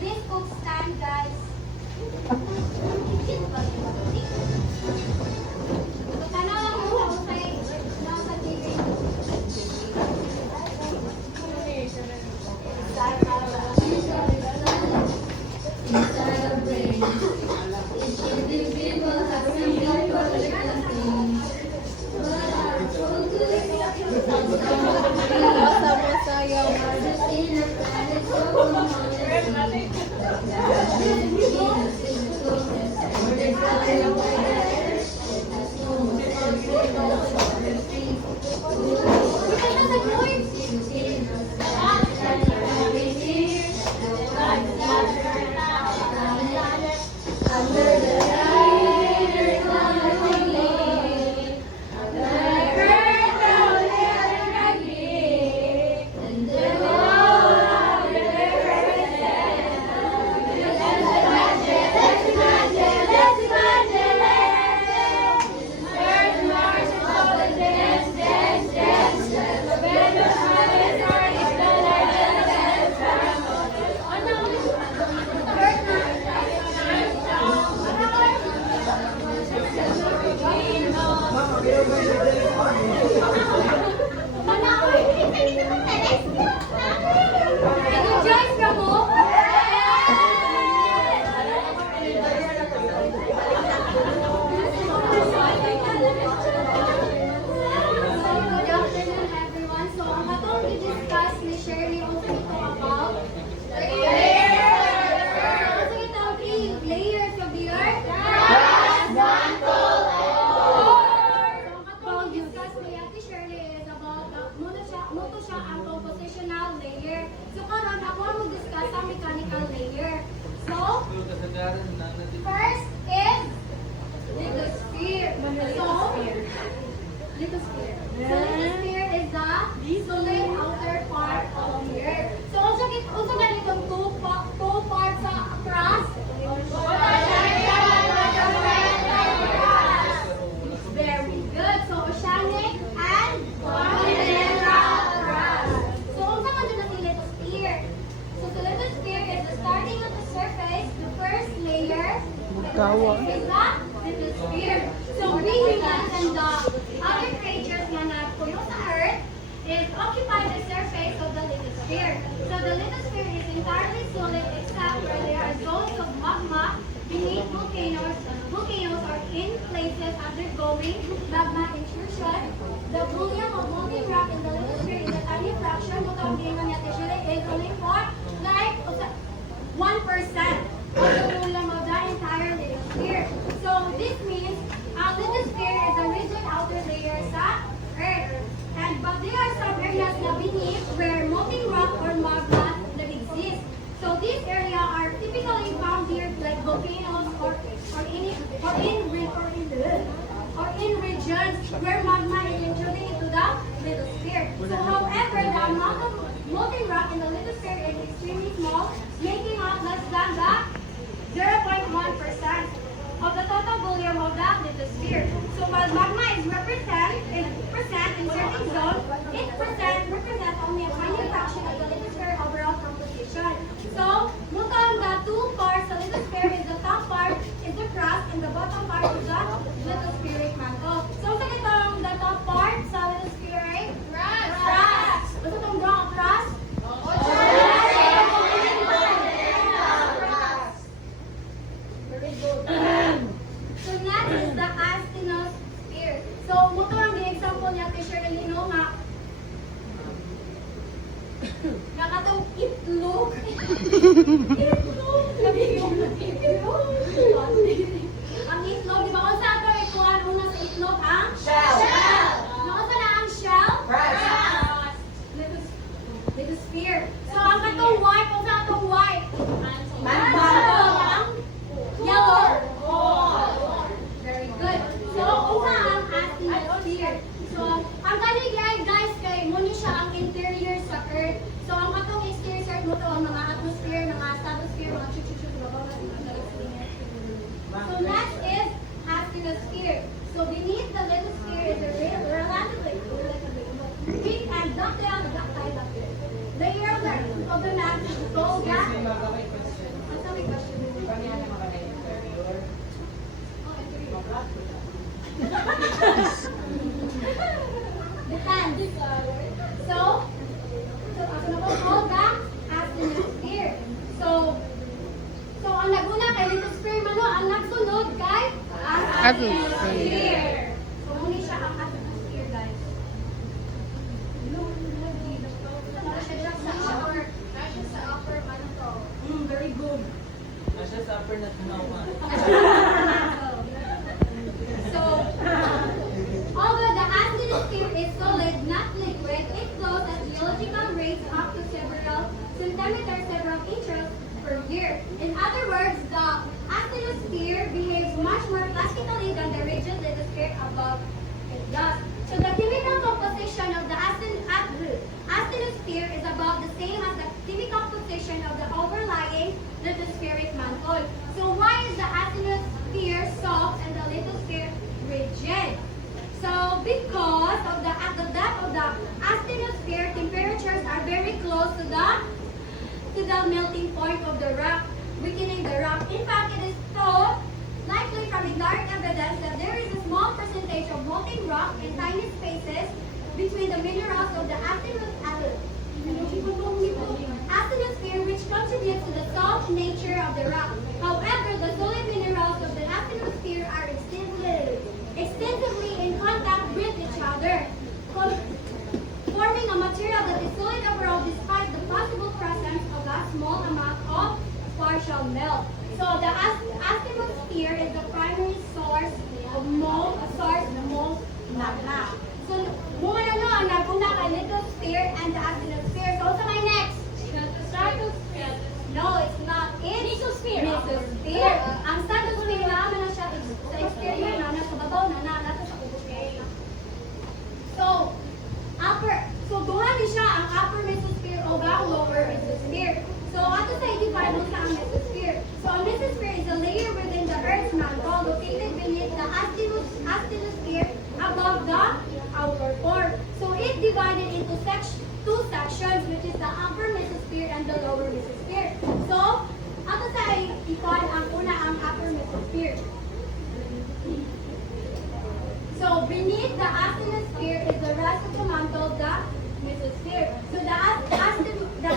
this book stand, guys. Tanaw lang mo sa usay nasa TV. First is lithosphere. Lithosphere. So lithosphere is the solid outer part of the earth. So also ganitong two parts sa crust. Very good. So oceanic and continental crust. So also man dun ang lithosphere. So the lithosphere is the starting of the surface, the first layer. Is that lithosphere. So we humans and the other creatures na nagpuyo sa Earth is occupy the surface of the lithosphere. So the lithosphere is entirely solid except where there are zones of magma beneath volcanoes. Volcanoes are in places undergoing magma intrusion. The volume of molten rock in the lithosphere is a tiny fraction. Kung tawagin nga natin siya is only for like 1% of the volume of the entire lithosphere. So this means lithosphere is a rigid outer layer sa Earth. But there are some areas na beneath where molten rock or magma exists. So these areas are typically found here like volcanoes or in regions where magma is intruding into the lithosphere. So however, the amount of molten rock in the lithosphere is extremely small, making up less than the 0.1% of the total volume of the lithosphere. So while magma is present in certain zones, it represents only a tiny fraction of the lithosphere overall composition. So, mutong the two parts of the lithosphere is the top part is the crust and the bottom part is the lithospheric mantle. So, sa itong the top part sa lithospheric crust. Basta itong brown crust? So next is the asthenosphere. So muto ang example niya kay Shirley Lino nga katong itlog. Ang itlog, di ba kung saan ito ikuhan una sa itlog ang? Shell. Nakasa na ang shell? Lithosphere. So ang katong white, kung saan itong white? Yellow. Very good. So, una ang asthenosphere. So, ang kaligay guys kay muna siya ang interior sa Earth. So, ang katong exterior sa Earth mo to ang mga atmosphere, mga Atmosphere. So, muna siya ang atmosphere, guys. Sa upper mantle. Very good. Asya sa upper na tumawa. So, although the atmosphere is solid, not liquid, it flows at geological rates up to several centimeters, several inches per year. In other words, the asthenosphere behaves much more plastically than the rigid lithosphere above it does. So the chemical composition of the asthenosphere is about the same as the chemical composition of the overlying lithospheric mantle. So why is the asthenosphere soft and the lithosphere rigid? So because of the at the depth of the asthenosphere, temperatures are very close to the melting point of the rock, weakening the rock. In fact, it is thought likely from indirect evidence that there is a small percentage of molten rock in tiny spaces between the minerals of the asthenosphere, which contributes to the salt nature of the rock. However, the solid minerals of the asthenosphere are extensively in contact with each other, forming a material that is solid overall despite the possible presence of a small amount of partial melt. So the asthenosphere is the primary source of most magma. So, muna ang naguna kay lithosphere and the asthenosphere. So, sa may next? Stratosphere. No, it's not. It's mesosphere. Mesosphere. Ang stratosphere na siya sa exterior na nasa babaw na nasa sa ubos. So duha ni siya ang upper mesosphere o ang lower mesosphere. So, ato sa i-define mo sa ang mesosphere. So, ang mesosphere is a layer within the Earth's mantle located beneath the asthenosphere above the outer core. So, it divided into two sections, which is the upper mesosphere and the lower mesosphere. So, ato sa i-define ang una ang upper mesosphere. So, beneath the asthenosphere is the rest of the mantle, the mesosphere. So, the asthenosphere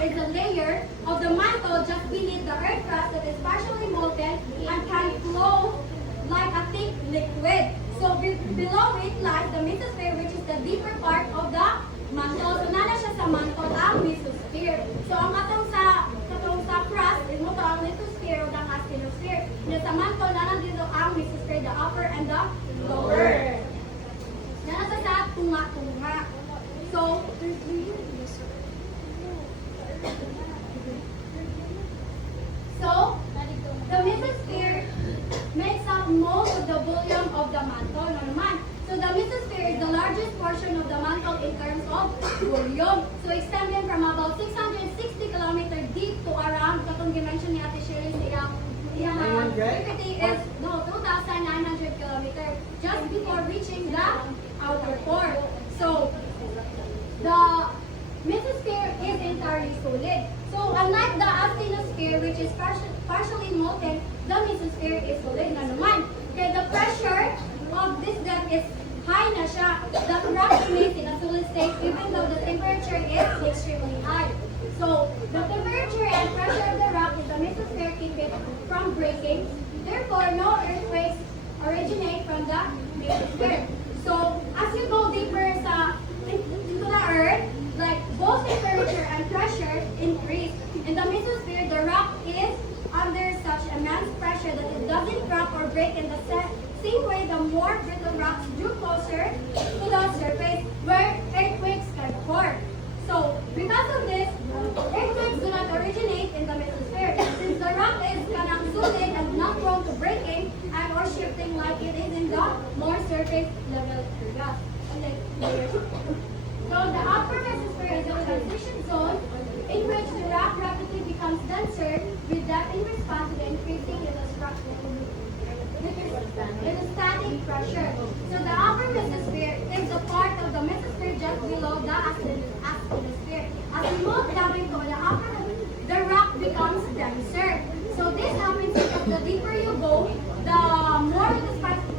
is a layer of the mantle just beneath the earth crust that is partially molten and can flow like a thick liquid. So below it lies the mesosphere, which is the deeper part of the mantle. So nana siya sa mantle ang mesosphere. So ang katong sa crust is mo to ang lithosphere o ang asthenosphere. And sa mantle nana dito ang mesosphere, the upper and the lower. Nana sa tunga-tunga. So the mesosphere makes up most of the volume of the mantle. No naman. So the mesosphere is the largest portion of the mantle in terms of volume. So extending from about 660 kilometers deep to around, katong dimension ni Ate Sherry sa iyang gravity is 2,900 kilometers just before reaching the outer core. So the mesosphere is entirely solid. So unlike the asthenosphere, which is partially molten, the mesosphere is solid na naman. Okay, the pressure of this gas is high na siya. The rock remains in a solid state even though the temperature is extremely high. So the temperature and pressure of the rock in the mesosphere keep it from breaking. Therefore, no earthquakes originate from the mesosphere. So as you go deeper into the earth, like both temperature and pressure increase. In the mesosphere, the rock is under such immense pressure that it doesn't crack or break in the same way the more brittle rocks drew closer to the surface where earthquakes can occur. So, because of this, earthquakes do not originate in the mesosphere since the rock is solid and not prone to breaking and or shifting like it is in the more surface level gas. So the upper mesosphere is a transition zone in which the rock rapidly becomes denser with depth in response to the increasing lithostatic pressure. So the upper mesosphere is the part of the mesosphere just below the asthenosphere. As we move down into the upper, the rock becomes denser. So this happens because the deeper you go, the more lithostatic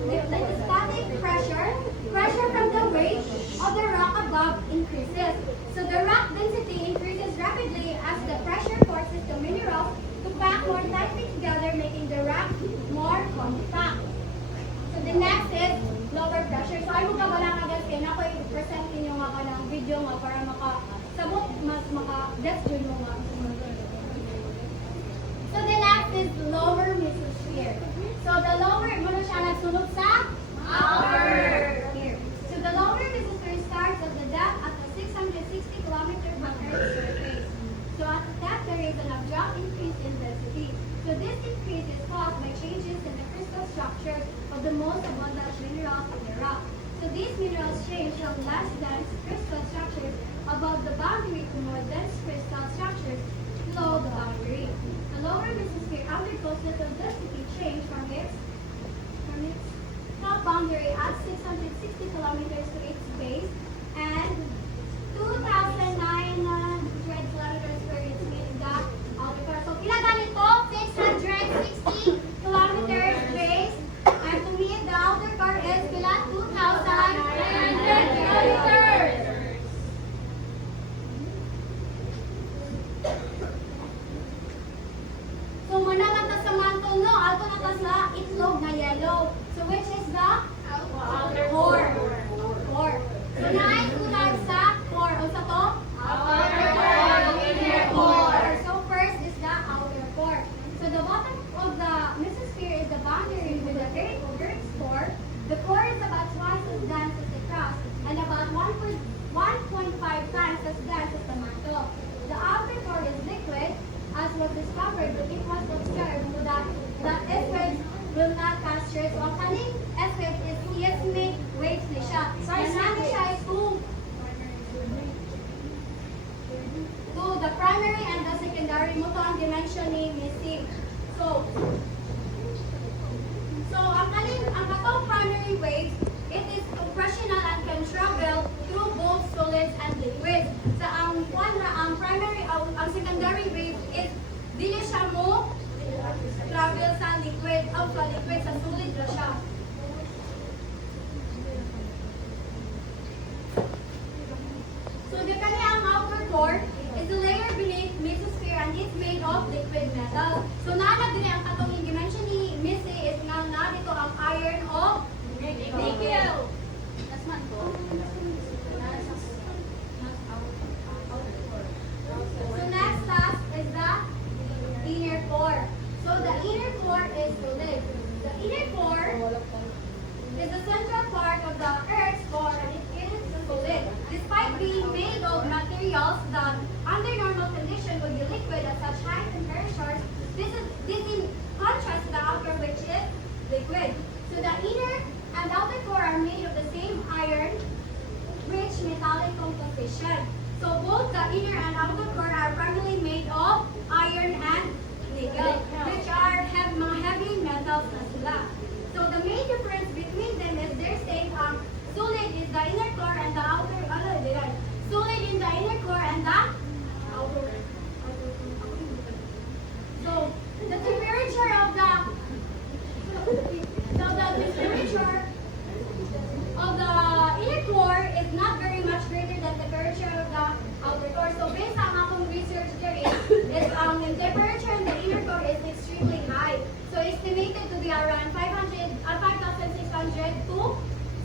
pressure from the weight of the rock above increases. So the rock density increases rapidly as the pressure forces the minerals to pack more tightly together, making the rock more pamuta. So the next is lower pressure. So ay mo ka wala ka guys kaya na ko i-present ninyo nga ka ng video nga para sabot mas maka-gets yun mo nga. So the next is lower mesosphere. So the lower, muna siya nagsunod sa upper. Here. So the lower mesosphere starts at the depth at the 660 kilometers from Earth's surface. So at the depth there is an abrupt increase in density. So this increase is caused by changes in the crystal structures of the most abundant minerals in the rock. So these minerals change from less dense crystal structures above the boundary to more dense crystal structures below the boundary. The lower mesosphere undergoes little density change from its top boundary at 660 kilometers to its base and 2,900 kilometers for its main depth outer core. So pila ganito? 660 kilometers base and to meet the outer core is pila 2,900 kilometers. So muna na sa mantle no, ato na sa itlog na yellow. So which is the outer core. Core. So naay kulag sa core. O sa to? Outer core. Inner core. So first is the outer core. So the bottom of the mesosphere is the boundary with the Earth's core. The core is about twice as dense as the crust and about 1.5 times as dense as the mantle. The outer core is liquid, as was discovered, but it was observed that S-waves will not pass through. So ang kaning S-wave is seismic waves na siya. Nangyari siya ay to the primary and the secondary mo to ang dimension ni Missy. So ang katong primary waves, it is compressional and can travel through both solids and liquids. Sa ang primary, ang secondary wave is dili siya mo travel sa liquid, sa solid na siya. So the kanyang outer core is the layer beneath mesosphere and it's made of liquid metal. So naanap din ang katong yung dimension ni Missy is nga na dito ang iron of nickel. That's man ko. So next task is the inner core. So the inner core is solid. The inner core is the central part of the Earth's core and it is solid. Despite being made of materials that under normal conditions would be liquid at such high temperatures, this in contrast to the outer which is liquid. So the inner and outer core are made of the same iron rich metallic composition. So both the inner and outer core are primarily made of iron and nickel, which are mga heavy metals na sila. So the main difference between them is their state solid is the inner core and the outer solid in the inner core and the outer. So the temperature of the inner core is not very much greater than the temperature of the outer core. So based on akong research there is the temperature in the inner core is extremely high. So estimated to be around 5,600 to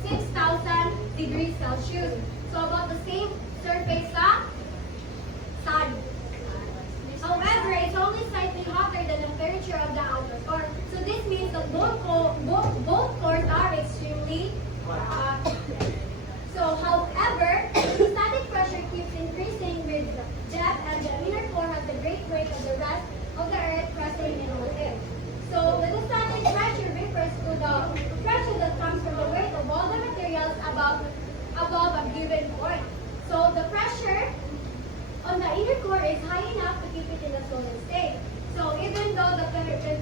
6,000 degrees Celsius. So about the same surface sa sun. However, it's only slightly hotter than the temperature of the outer core. So this means that both cores are extremely hot. So however, the static pressure keeps increasing with depth and the inner core has the great weight of the rest of the Earth pressing in on it. So the static pressure refers to the pressure that comes from the weight of all the materials above a given point. So the pressure on the inner core is high enough to keep it in a solid state. So even though the temperature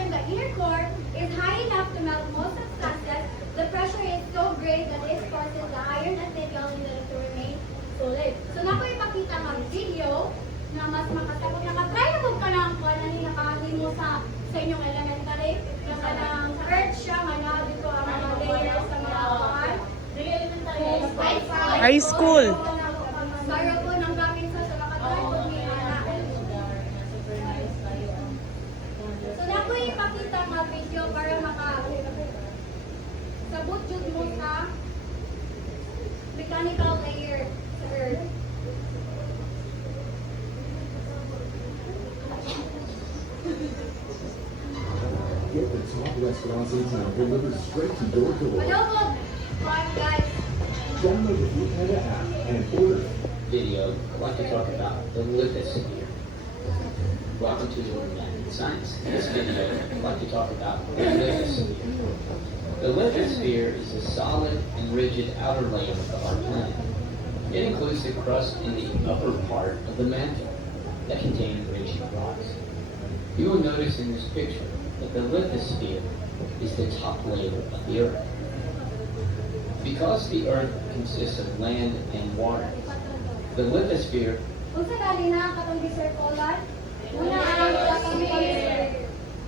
in the inner core is high enough to melt most substances, the pressure is so great that it causes the iron and nickel in it to remain solid. So na ko ipakita ng video na mas makasabot. Nakatry na ka ng nakahimo sa inyong elementary. Naka ng earth siya, nga dito ang mga layers sa mga high school. Saro po ng gamit sa nakatry po ni Ana. So na ko ipakita ng video Get the top restaurants in town delivered straight to your door. Adobo! Come guys. Download the Food Panda app and order. Video, I'd like to talk about the lithosphere. Welcome to the Math Science. In this video, I'd like to talk about the lithosphere. The lithosphere is a solid and rigid outer layer of our planet. It includes the crust in the upper part of the mantle that contains rich rocks. You will notice in this picture that the lithosphere is the top layer of the Earth. Because the Earth consists of land and water, the lithosphere Kung sa gali na katong circular, muna ang katong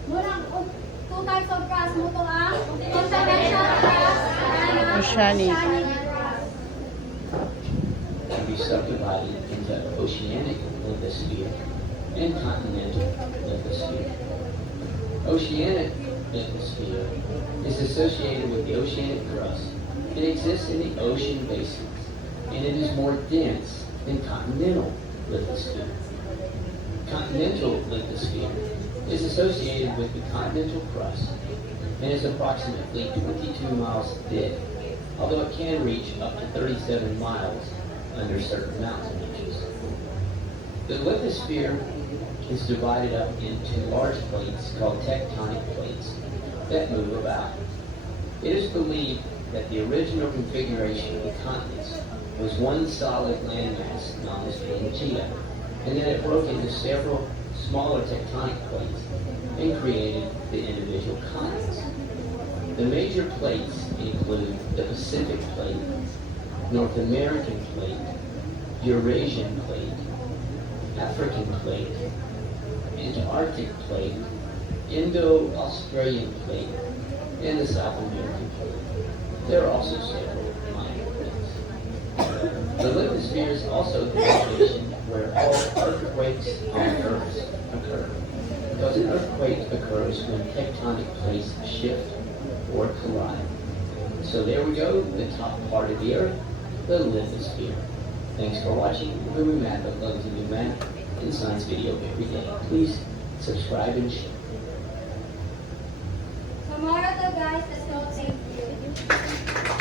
muna ang 2 types of crust mo to ang continental crust and Oceanic. crust. can be subdivided into oceanic lithosphere and continental lithosphere. Oceanic lithosphere is associated with the oceanic crust. It exists in the ocean basins, and it is more dense than continental lithosphere. Continental lithosphere is associated with the continental crust and is approximately 22 miles thick, although it can reach up to 37 miles under certain mountain ranges. The lithosphere is divided up into large plates called tectonic plates that move about. It is believed that the original configuration of the continents was one solid landmass known as Pangea, and that it broke into several smaller tectonic plates and created the individual continents. The major plates include the Pacific Plate, North American Plate, Eurasian Plate, African Plate, Antarctic Plate, Indo-Australian Plate, and the South American Plate. There are also several minor plates. The lithosphere is also the location where all earthquakes on Earth occur, because an earthquake occurs when tectonic plates shift or collide. So there we go, the top part of the Earth, the lithosphere. Thanks for watching. Remember math that loves to do math and science video every day. Please subscribe and share. Tomorrow to guys, let's go. Thank you.